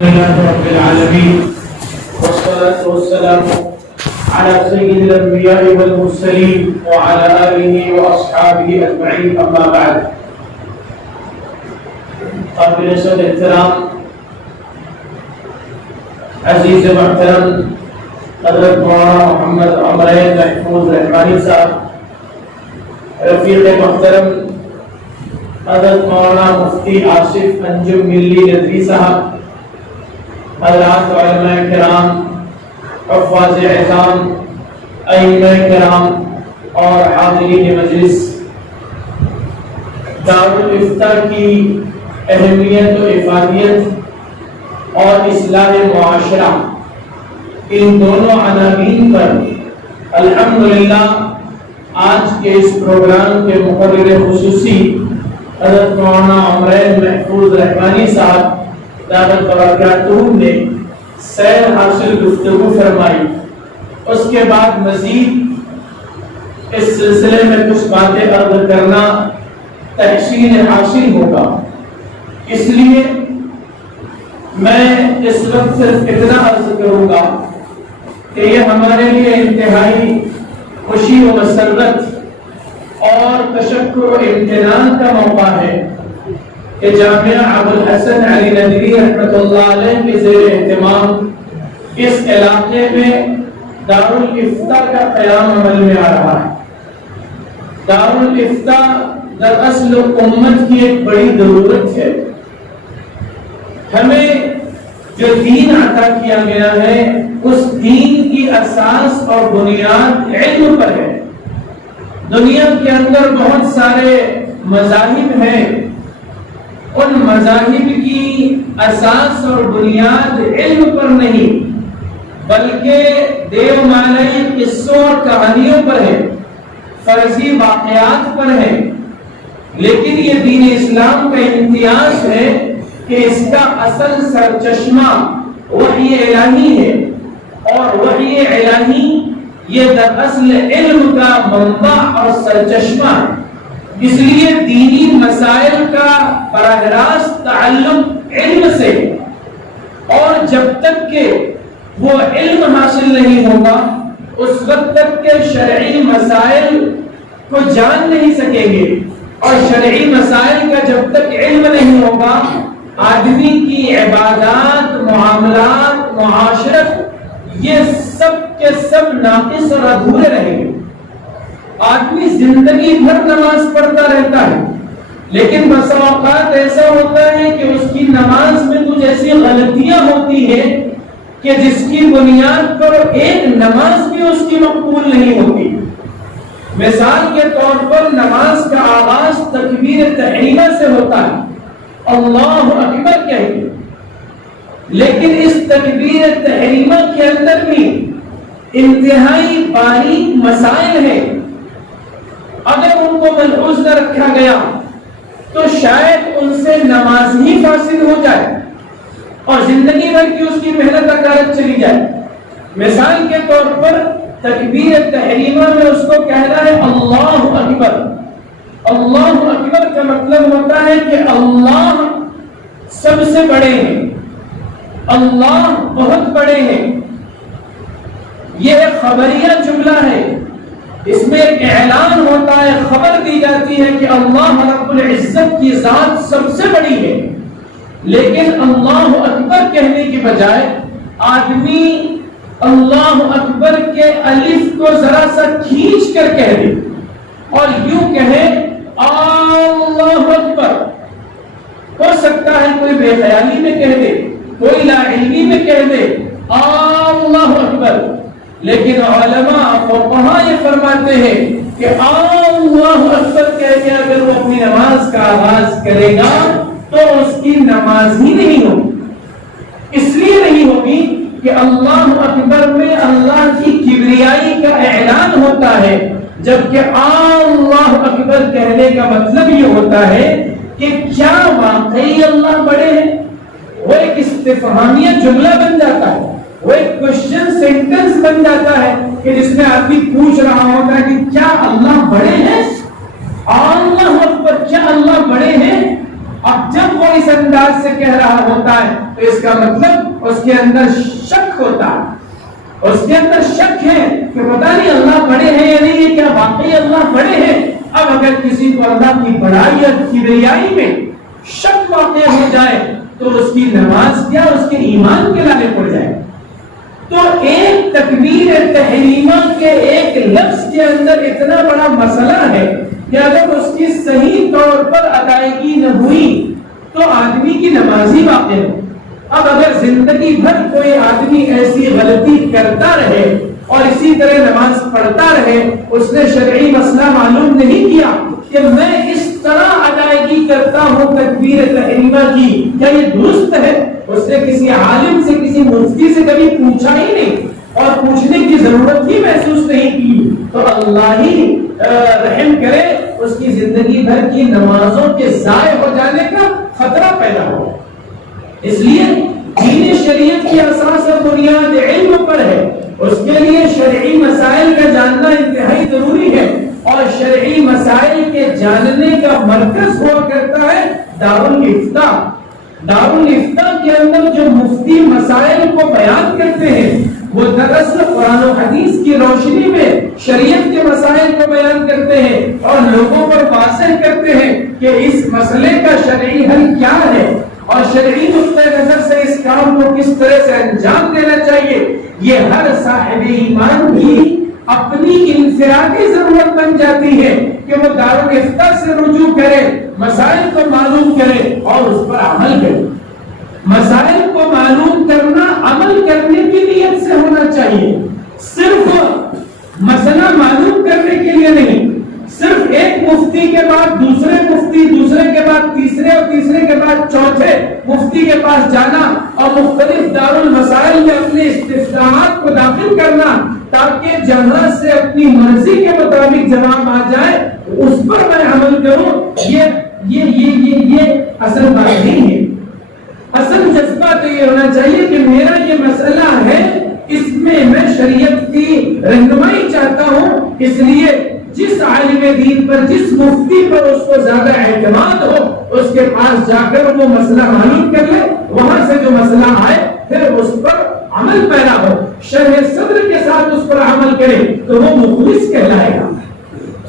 لله رب العالمين والصلاة والسلام على سيد الأنبياء والمرسلين وعلى آله وأصحابه أجمعين أما بعد قابل صد احترام عزیز محترم حضرت مولانا محمد عمرین محفوظ رحمانی صاحب، رفیق محترم حضرت مولانا مفتی آصف انجم ملی ندوی صاحب، حضرات علماء کرام، حفاظ اعظام، ائمہ کرام اور حاضرین مجلس، دارالافتاء کی اہمیت و افادیت اور اصلاح معاشرہ، ان دونوں عناوین پر الحمدللہ آج کے اس پروگرام کے مقرر خصوصی حضرت مولانا عمرین محفوظ رحمانی صاحب دعوت برکاتہ نے سیر حاصل گفتگو فرمائی۔ اس کے بعد مزید اس سلسلے میں کچھ باتیں عرض کرنا تحسین حاصل ہوگا، اس لیے میں اس وقت صرف اتنا عرض کروں گا کہ یہ ہمارے لیے انتہائی خوشی و مسرت اور تشکر و امتنان کا موقع ہے کہ جامعہ ابوالحسن علی ندوی رحمۃ اللہ علیہ کے زیر اہتمام اس علاقے میں دارالافتاء کا قیام عمل میں آ رہا ہے۔ دارالافتاء دراصل امت کی ایک بڑی ضرورت ہے۔ ہمیں جو دین عطا کیا گیا ہے اس دین کی اساس اور بنیاد علم پر ہے۔ دنیا کے اندر بہت سارے مذاہب ہیں، ان مذاہب کی اساس اور بنیاد علم پر نہیں بلکہ دیومالی قصوں اور کہانیوں پر ہے، فرضی واقعات پر ہے۔ لیکن یہ دین اسلام کا امتیاز ہے کہ اس کا اصل سرچشمہ وحی الہی ہے، اور وحی الہی یہ دراصل علم کا منبع اور سرچشمہ ہے۔ اس لیے دینی مسائل کا براہ راست تعلق علم سے، اور جب تک کہ وہ علم حاصل نہیں ہوگا اس وقت تک کہ شرعی مسائل کو جان نہیں سکیں گے، اور شرعی مسائل کا جب تک علم نہیں ہوگا آدمی کی عبادات، معاملات، معاشرت یہ سب کے سب ناقص اور ادھورے رہیں گے۔ آدمی زندگی بھر نماز پڑھتا رہتا ہے، لیکن بسا اوقات ایسا ہوتا ہے کہ اس کی نماز میں کچھ ایسی غلطیاں ہوتی ہیں کہ جس کی بنیاد پر ایک نماز بھی اس کی مقبول نہیں ہوتی۔ مثال کے طور پر نماز کا آغاز تکبیر تحریمہ سے ہوتا ہے، اللہ اکبر کہتے، لیکن اس تکبیر تحریمہ کے اندر بھی انتہائی باریک مسائل ہیں۔ اگر ان کو ملحوظ نہ رکھا گیا تو شاید ان سے نماز ہی فاسد ہو جائے اور زندگی بھر کی اس کی محنت اکارت چلی جائے۔ مثال کے طور پر تکبیر تحریمہ میں اس کو کہنا ہے اللہ اکبر۔ اللہ اکبر کا مطلب ہوتا ہے کہ اللہ سب سے بڑے ہیں، اللہ بہت بڑے ہیں۔ یہ ایک خبریہ جملہ ہے، اس میں ایک اعلان ہوتا ہے، خبر دی جاتی ہے کہ اللہ رب العزت کی ذات سب سے بڑی ہے۔ لیکن اللہ اکبر کہنے کی بجائے آدمی اللہ اکبر کے الف کو ذرا سا کھینچ کر کہہ دے اور یوں کہے اللہ اکبر۔ ہو سکتا ہے کوئی بے خیالی میں کہہ دے، کوئی لا علمی میں کہہ دے اللہ اکبر، لیکن علماء فقہاء یہ فرماتے ہیں کہ اللہ اکبر کہہ کے اگر وہ اپنی نماز کا آغاز کرے گا تو اس کی نماز ہی نہیں ہوگی۔ اس لیے نہیں ہوگی کہ اللہ اکبر میں اللہ کی کبریائی کا اعلان ہوتا ہے، جبکہ اللہ اکبر کہنے کا مطلب یہ ہوتا ہے کہ کیا واقعی اللہ بڑے ہیں۔ وہ ایک استفہامیہ جملہ بن جاتا ہے، وہ ایک کوشچن سینٹنس بن جاتا ہے کہ جس میں آدمی پوچھ رہا ہوتا ہے کہ کیا اللہ بڑے ہیں؟ اللہ اکبر، کیا اللہ بڑے ہیں؟ اب جب وہ اس انداز سے کہہ رہا ہوتا ہے تو اس کا مطلب اس کے اندر شک ہوتا ہے، اس کے اندر شک ہے کہ پتہ نہیں اللہ بڑے ہیں یا نہیں، کیا واقعی اللہ بڑے ہیں؟ اب اگر کسی کو اللہ کی بڑائی اور کبریائی میں شک واقع ہو جائے تو اس کی نماز کیا، اس کے ایمان کے لالے پڑ جائے۔ تو ایک تکبیر تحریمہ کے ایک لفظ کے اندر اتنا بڑا مسئلہ ہے کہ اگر اس کی صحیح طور پر ادائیگی نہ ہوئی تو آدمی کی نماز ہی واقع ہو۔ اب اگر زندگی بھر کوئی آدمی ایسی غلطی کرتا رہے اور اسی طرح نماز پڑھتا رہے، اس نے شرعی مسئلہ معلوم نہیں کیا کہ میں اس طرح ادائیگی کرتا ہوں تکبیر تحریمہ کی، کیا یہ درست ہے؟ اس نے کسی عالم سے، کسی مفتی سے کبھی پوچھا ہی نہیں اور پوچھنے کی ضرورت ہی محسوس نہیں کی، تو اللہ ہی رحم کرے اس کی زندگی بھر کی نمازوں کے ضائع ہو جانے کا خطرہ پیدا ہو۔ اس لیے دین شریعت کی اساس اور بنیاد علم پر ہے، اس کے لیے شرعی مسائل کا جاننا انتہائی ضروری ہے، اور شرعی مسائل کے جاننے کا مرکز ہوا کرتا ہے دارالفتاء۔ دارالفتاء کے اندر جو مفتی مسائل کو بیان کرتے ہیں وہ دراصل قرآن و حدیث کی روشنی میں شریعت کے مسائل کو بیان کرتے ہیں اور لوگوں پر واضح کرتے ہیں کہ اس مسئلے کا شرعی حل کیا ہے اور شرعی نقطہ نظر سے اس کام کو کس طرح سے انجام دینا چاہیے۔ یہ ہر صاحب ایمان کی اپنی انفرادی ضرورت بن جاتی ہے کہ وہ دارالفتاء سے رجوع کرے، مسائل کو معلوم کرے اور اس پر عمل کرے۔ مسائل کو معلوم کرنا عمل کرنے کی نیت سے ہونا چاہیے، صرف مسئلہ معلوم کرنے کے لیے نہیں۔ صرف ایک مفتی کے بعد دوسرے مفتی، دوسرے کے بعد تیسرے اور تیسرے کے بعد چوتھے مفتی کے پاس جانا اور مختلف دارالمسائل میں اپنے استفتاحات کو داخل کرنا تاکہ جہاں سے اپنی مرضی کے مطابق جواب آ جائے اس پر میں عمل کروں، یہ اصل بات نہیں ہے۔ اصل جذبہ تو یہ ہونا چاہیے کہ میرا یہ مسئلہ ہے، اس میں میں شریعت کی رہنمائی چاہتا ہوں، اس لیے جس عالم دین پر، جس مفتی پر اس کو زیادہ اعتماد ہو اس کے پاس جا کر وہ مسئلہ معلوم کر لے، وہاں سے جو مسئلہ آئے پھر اس پر عمل پیدا ہو، شرح صدر کے ساتھ اس پر عمل کرے تو وہ مخلص کہلائے گا،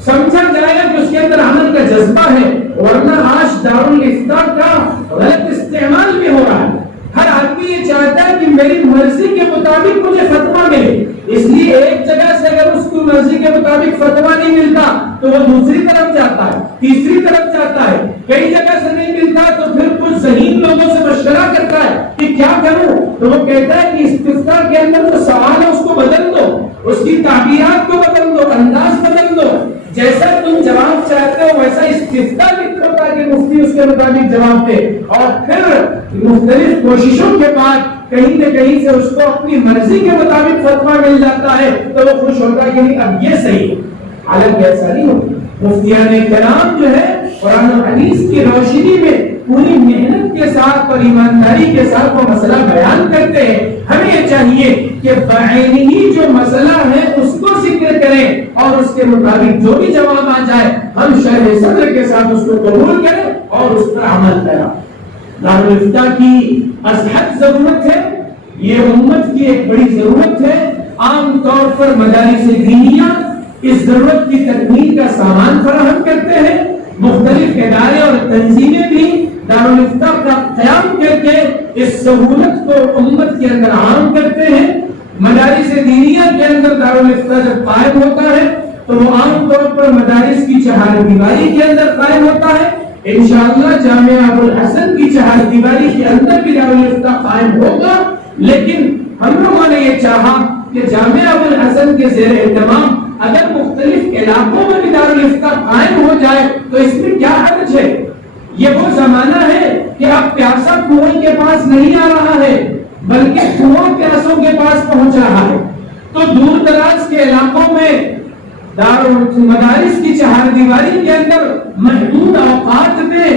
سمجھا جائے گا کہ اس کے اندر عمل کا جذبہ ہے۔ ورنہ آج دارالفتاء کا غلط استعمال بھی ہو رہا ہے، ہر آدمی یہ چاہتا ہے کہ میری مرضی کے مطابق مجھے فتویٰ ملے، اس لیے ایک جگہ سے اگر اس کی مرضی کے مطابق فتویٰ نہیں ملتا تو وہ دوسری طرف جاتا ہے، تیسری طرف جاتا ہے، کئی جگہ سے نہیں ملتا تو پھر کچھ ذہین لوگوں سے مشورہ کرتا ہے کہ کیا کروں، تو وہ کہتا ہے کہ استفتاء کے اندر جو سوال ہے اس کو بدل دو، اس کی تعبیرات کو بدل دو، انداز بدل دو، جیسا تم جواب چاہتے ہو ویسا استفتاء لکھ دو تاکہ مفتی اس کے مطابق جواب دے، اور پھر مختلف کوششوں کے بعد کہیں نہ کہیں سے اس کو اپنی مرضی کے مطابق فتویٰ مل جاتا ہے تو وہ خوش ہوتا ہے کہ نہیں اب یہ صحیح ہے۔ حالانکہ ایسا نہیں ہوتا۔ مفتیان کرام جو ہے قرآن و حدیث کی روشنی میں پوری محنت کے ساتھ اور ایمانداری کے ساتھ وہ مسئلہ بیان کرتے ہیں۔ ہمیں یہ چاہیے کہ بعینی جو مسئلہ ہے اس کو ذکر کریں اور اس کے مطابق جو بھی جواب آ جائے ہم شرح صدر کے ساتھ اس کو قبول کریں اور اس پر عمل کریں۔ دارالفتاء کی ازحد ضرورت ہے، یہ امت کی ایک بڑی ضرورت ہے۔ عام طور پر مدارس دینیہ اس ضرورت کی تکمیل کا سامان فراہم کرتے ہیں، مختلف ادارے اور تنظیمیں بھی دارالفتاء کا قیام کر کے اس سہولت کو امت کے اندر عام کرتے ہیں۔ مدارس دینیہ کے اندر دارالفتاء جب قائم ہوتا ہے تو وہ عام طور پر مدارس کی چہار دیواری کے اندر قائم ہوتا ہے۔ انشاءاللہ جامعہ ابوالحسن کی چہار دیواری کے اندر بھی دارالفتاء قائم ہوگا، لیکن ہم لوگوں نے یہ چاہا کہ جامعہ ابوالحسن کے زیر اہتمام اگر مختلف علاقوں میں بھی دارالفتاء قائم ہو جائے تو اس میں کیا حرج ہے۔ یہ وہ زمانہ ہے کہ اب پیاسا کنویں کے پاس نہیں آ رہا ہے بلکہ کنواں پیاسوں کے پاس پہنچ رہا ہے، تو دور دراز کے علاقوں میں مدارس کی چہار دیواری کے اندر محدود اوقات میں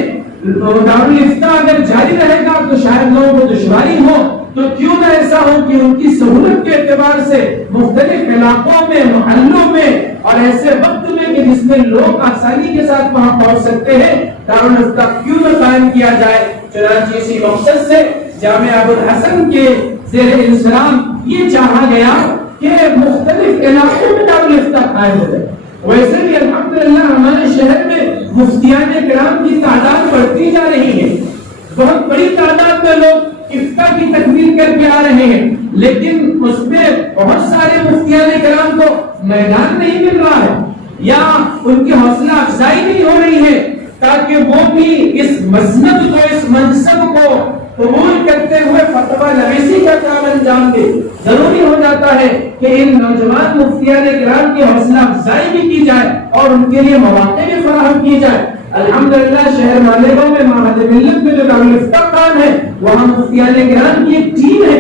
دارالفتاء اگر جاری رہے گا تو شاید لوگوں کو دشواری ہو، تو کیوں نہ ایسا ہو کہ ان کی سہولت کے اعتبار سے مختلف علاقوں میں، محلوں میں اور ایسے وقت میں کہ جس میں لوگ آسانی کے ساتھ وہاں پہنچ سکتے ہیں، دارالفتہ کیوں نہ قائم کیا جائے۔ چنانچہ اسی مقصد سے جامعہ ابو الحسن کے زیر انسلام یہ چاہا گیا کہ مختلف علاقوں میں دارالفتہ قائم ہو جائے۔ ویسے بھی الحمدللہ ہمارے شہر میں مفتیان کرام کی تعداد بڑھتی جا رہی ہے، بہت بڑی تعداد میں لوگ افتاء کی تکمیل کر کے آ رہے ہیں، لیکن اس میں بہت سارے مفتیان کرام کو میدان نہیں مل رہا ہے یا ان کی حوصلہ افزائی نہیں ہو رہی ہے تاکہ وہ بھی اس مسند کو، اس منصب کو قبول کرتے ہوئے فتویٰ نویسی کا کام انجام دے۔ ضروری ہو جاتا ہے کہ ان نوجوان مفتیان کرام کی حوصلہ افزائی بھی کی جائے اور ان کے لیے مواقع بھی فراہم کی جائے۔ الحمدللہ شہر مالیگاؤں میں معہد ملت میں جو دارالفتہ قائم ہے وہاں مفتیان کرام کی ایک ٹیم ہے۔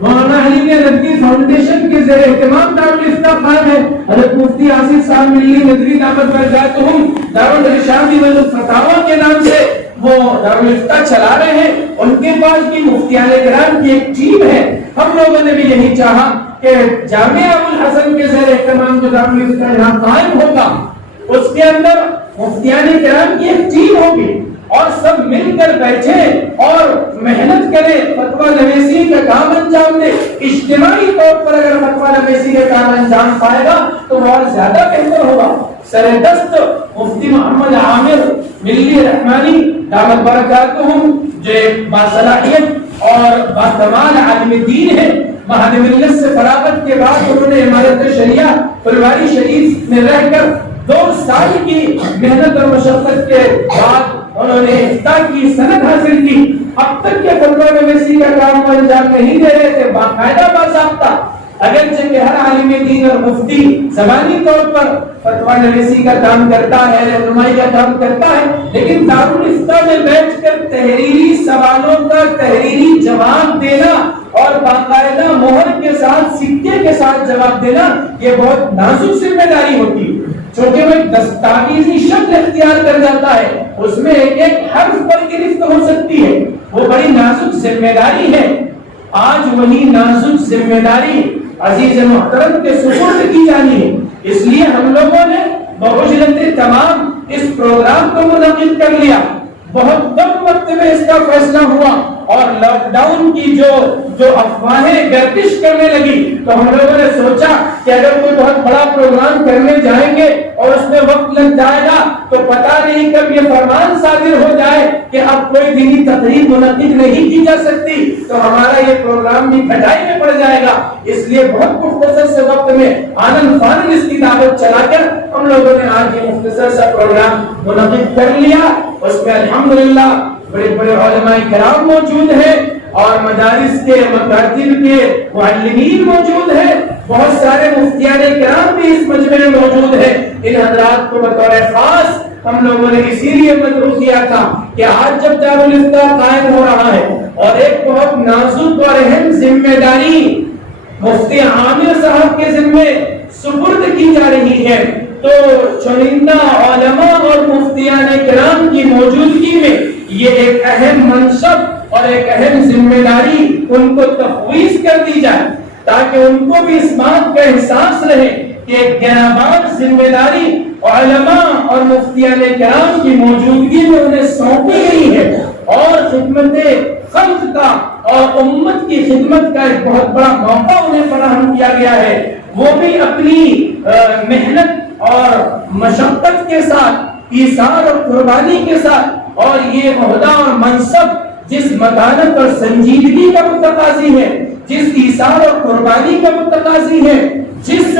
مولانا علی ندوی فاؤنڈیشن کے زیر اہتمام دارالفتہ قائم ہے۔ حضرت مفتی آصف صاحب ملی ندوی دعوت برکاتہم دارالارشاد والفتاوی کے نام سے وہ دارالفتہ چلا رہے ہیں، ان کے پاس بھی مفتیان کرام کی ایک ٹیم ہے۔ ہم لوگوں نے بھی یہی چاہا کہ جامعہ ابو الحسن کے زیر اہتمام جو دارالفتہ یہاں قائم ہوگا اس کے اندر مفتیان کرام کی ایک ٹیم ہوگی اور سب مل کر بیٹھے اور محنت کرے، فتویٰ نویسی کا کام انجام دے۔ اجتماعی طور پر اگر فتویٰ نویسی کا کام انجام پائے گا تو بہت زیادہ بہتر ہوگا۔ سردست مفتی محمد عامر ملی رحمانی دامت برکاتہم جو ایک باصلاحیت اور باکمال عالم دین ہے، معہد ملت سے فراغت کے بعد انہوں نے امارت شریعہ پھلواری شریف میں رہ کر 2 سال کی محنت اور مشقت کے بعد انہوں نے افتاء کی سند حاصل کی۔ اب تک یہ فتویٰ نویسی کا کام وہ انجام نہیں دے رہے تھے، باقاعدہ باضابطہ، اگرچہ کہ ہر عالم دین اور مفتی زبانی طور پر فتویٰ نویسی کا کام کرتا ہے، رہنمائی کا کام کرتا ہے، لیکن دارالفتہ میں بیٹھ کر تحریری سوالوں کا تحریری جواب دینا اور باقاعدہ مہر کے ساتھ، سکے کے ساتھ جواب دینا یہ بہت نازک ذمہ داری ہوتی ہے۔ چونکہ وہ ایک دستاویزی شکل اختیار کر جاتا ہے، اس میں ایک حرف پر گرفت ہو سکتی ہے، وہ بڑی نازک ذمہ داری ہے۔ آج وہی نازک ذمہ داری عزیز محترم کے سپرد کی جانی ہے، اس لیے ہم لوگوں نے بعجلت تمام اس پروگرام کو منعقد کر لیا۔ بہت کم وقت میں اس کا فیصلہ ہوا اور لاک ڈاؤن کی جو افواہیں گردش کرنے لگی تو ہم لوگوں نے سوچا کہ اگر کوئی بہت بڑا پروگرام کرنے جائیں گے اور اس میں وقت لگ جائے گا تو پتہ نہیں کب یہ فرمان صادر ہو جائے کہ اب کوئی دینی تقریب منعقد نہیں کی جا سکتی تو ہمارا یہ پروگرام بھی کھٹائی میں پڑ جائے گا۔ اس لیے بہت مختصر سے وقت میں آنن فانن اس کی دعوت چلا کر ہم لوگوں نے آج یہ مختصر سا پروگرام منعقد کر لیا۔ اس میں الحمدللہ بڑے بڑے علماء کرام موجود ہیں اور مدارس کے مکاتب کے معلمین موجود ہیں، بہت سارے مفتیان کرام بھی اس مجمع میں موجود ہیں۔ ان حضرات کو بطور خاص ہم لوگوں نے اسی لیے مدعو کیا تھا کہ آج جب دارالفتہ قائم ہو رہا ہے اور ایک بہت نازک اور اہم ذمہ داری مفتی عامر صاحب کے ذمے سپرد کی جا رہی ہے تو چنندہ علماء اور مفتیان کرام کی موجودگی میں یہ ایک اہم منصب اور ایک اہم ذمہ داری ان کو تفویض کر دی جائے تاکہ ان کو بھی اس بات کا احساس رہے کہ ایک گراں ذمہ داری علماء اور مفتیان کرام کی موجودگی میں انہیں سونپی گئی ہے اور خدمت خلق کا اور امت کی خدمت کا ایک بہت بڑا موقع انہیں فراہم کیا گیا ہے۔ وہ بھی اپنی محنت اور مشقت کے ساتھ، ایثار اور قربانی کے ساتھ، اور یہ عہدہ اور منصب جس متانت اور سنجیدگی کا متقاضی ہے، جس ایثار اور قربانی کا متقاضی ہے، جس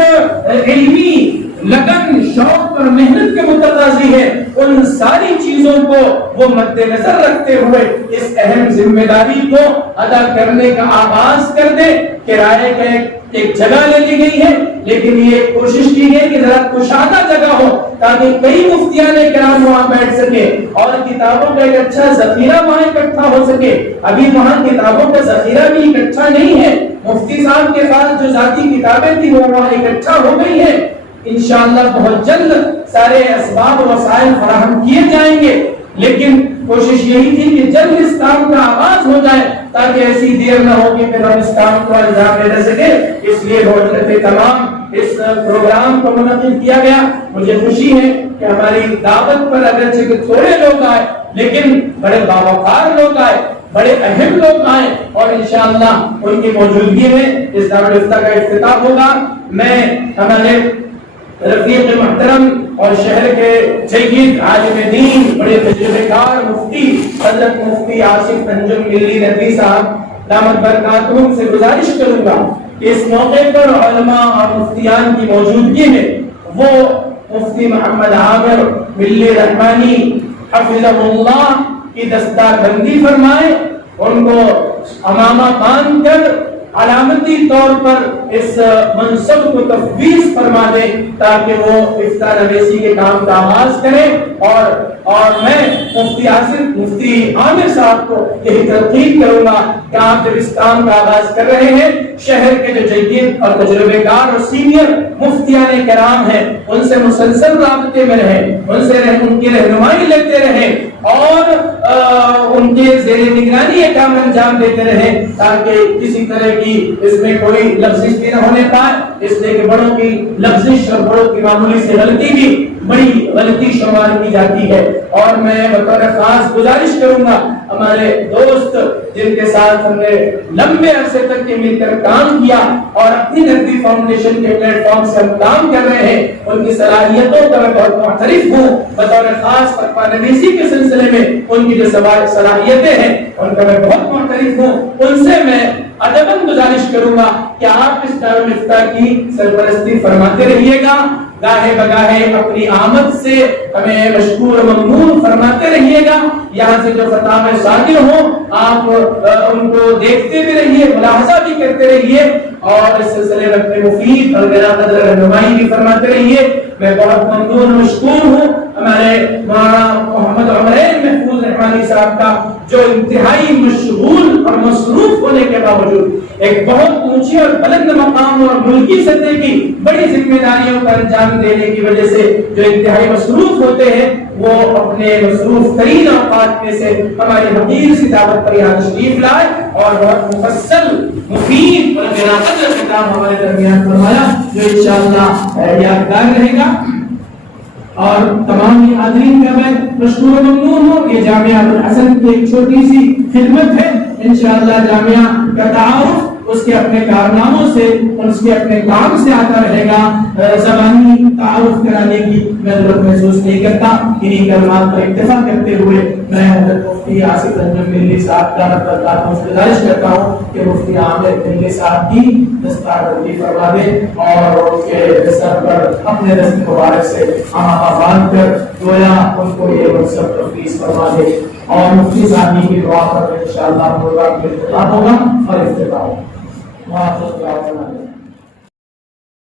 علمی لگن، شوق اور محنت کے متقاضی ہے، ان ساری چیزوں کو وہ مد نظر رکھتے ہوئے اس اہم ذمہ داری کو ادا کرنے کا آغاز کر دے۔ کرائے کا ایک جگہ لے لی گئی ہے لیکن یہ کوشش کی گئی کہ ذرا کشادہ جگہ ہو تاکہ کئی مفتیان کرام وہاں بیٹھ سکے اور کتابوں کا ایک اچھا ذخیرہ وہاں اکٹھا ہو سکے۔ ابھی وہاں کتابوں کا ذخیرہ بھی اکٹھا نہیں ہے، مفتی صاحب کے پاس جو ذاتی کتابیں تھیں وہ وہاں اکٹھا ہو گئی ہیں۔ انشاءاللہ بہت جلد سارے اسباب و وسائل فراہم کیے جائیں گے، لیکن کوشش یہی تھی کہ جلد اس کام کا آغاز ہو جائے تاکہ ایسی دیر نہ ہو کہ پھر ہم اس کام کو انجام دے نہ سکے. اس لیے بہت تمام اس پروگرام کو منعقد کیا گیا. مجھے خوشی ہے کہ ہماری دعوت پر اگرچہ کہ تھوڑے لوگ آئے لیکن بڑے باوقار لوگ آئے, بڑے اہم لوگ آئے, اور انشاءاللہ ان کی موجودگی میں اس دارالفتہ کا افتتاح ہوگا. میں ہمارے رفیق محترم اور شہر کے جید عالم دین, بڑے تجربے کار مفتی حضرت مفتی آصف انجم ملی ندوی صاحب دامت برکاتہم سے گزارش کروں گا کہ اس موقع پر علماء اور مفتیان کی موجودگی میں وہ مفتی محمد عامر ملی رحمانی حفظہ اللہ کی دستار بندی فرمائے, ان کو امامہ باندھ کر علامتی طور پر اس منصب کو تفویض فرما دے تاکہ وہ افطار نویسی کے کام کا آغاز کریں. اور میں مفتی عامر صاحب کو یہی تلقین کروں گا کہ آپ جب اس کام کا آغاز کر رہے ہیں, شہر کے جو جید اور تجربے کار اور سینئر مفتیان کرام ہیں ان سے مسلسل رابطے میں رہیں, ان کی رہنمائی لیتے رہیں اور ان کے زیر نگرانی یہ کام انجام دیتے رہیں تاکہ کسی طرح کی اس میں کوئی لفظش بھی نہ ہونے پائے. اس لیے کہ بڑوں کی لفظش اور بڑوں کی معمولی سے غلطی بھی بڑی غلطی شمار کی جاتی ہے. اور میں بطور خاص گزارش کروں گا ہمارے دوست جن کے ساتھ ہم نے لمبے عرصے تک کے مل کر کام کیا اور اپنی ندوی فاؤنڈیشن کے پلیٹ فارم سے ہم کام کر رہے ہیں, ان کی صلاحیتوں کا میں بہت معترف ہوں. بطور خاص فتویٰ نویسی کے سلسلے میں ان کی جو صلاحیتیں ہیں ان کا میں بہت معترف ہوں. ان سے میں ادباً گزارش کروں گا کہ آپ اس دارالفتہ کی سرپرستی فرماتے رہیے گا, گاہے بگاہے اپنی آمد سے ہمیں مشکور ممنون فرماتے رہیے گا. یہاں سے جو فتاوی صادر ہوں آپ ان کو دیکھتے بھی رہیے, ملاحظہ بھی کرتے رہیے اور اس سلسلے میں اپنے مفید اور بلا قدر رہنمائی بھی فرماتے رہیے. میں بہت ممنون مشکور ہوں ہمارے مولانا محمد عمرین محفوظ رحمانی صاحب کا جو انتہائی مشغول اور مصروف ہونے کے باوجود ایک بہت اونچی اور بلند مقام اور ملکی سطح کی بڑی ذمہ داریوں کا انجام دینے کی وجہ سے جو انتہائی مصروف ہوتے ہیں وہ اپنے مصروف ترین اوقات میں سے ہماری حقیر سی دعوت پر یہاں تشریف لائے اور بہت مفصل مفید اور بلا قدر خطاب ہمارے درمیان فرمایا جو انشاءاللہ یادگار رہے گا. اور تمام حاضرین کا میں مشکور و ممنون ہوں. یہ جامعہ ابوالحسن کی ایک چھوٹی سی خدمت ہے. انشاءاللہ جامعہ کا تعارف اس کے اپنے کارناموں سے اس کے اپنے کام سے آتا رہے گا. زبانی تعارف کرانے کی میں ضرورت محسوس نہیں کرتا. انہی کلمات پر اکتفا کرتے ہوئے میں حضرت مفتی آصف انجم ملی صاحب کا برکاتہم سے گزارش کرتا ہوں کہ مفتی عامر ملی صاحب کی دستار بندی فرما دے اور ان کے سر پر اپنے دست مبارک سے آمہ باندھ کر گویا ان کو یہ منصب تفویض فرما دے. اور مفتی صاحب کی دعا پر انشاءاللہ پروگرام کا افتتاح ہوگا اور افتتاح ہوگا.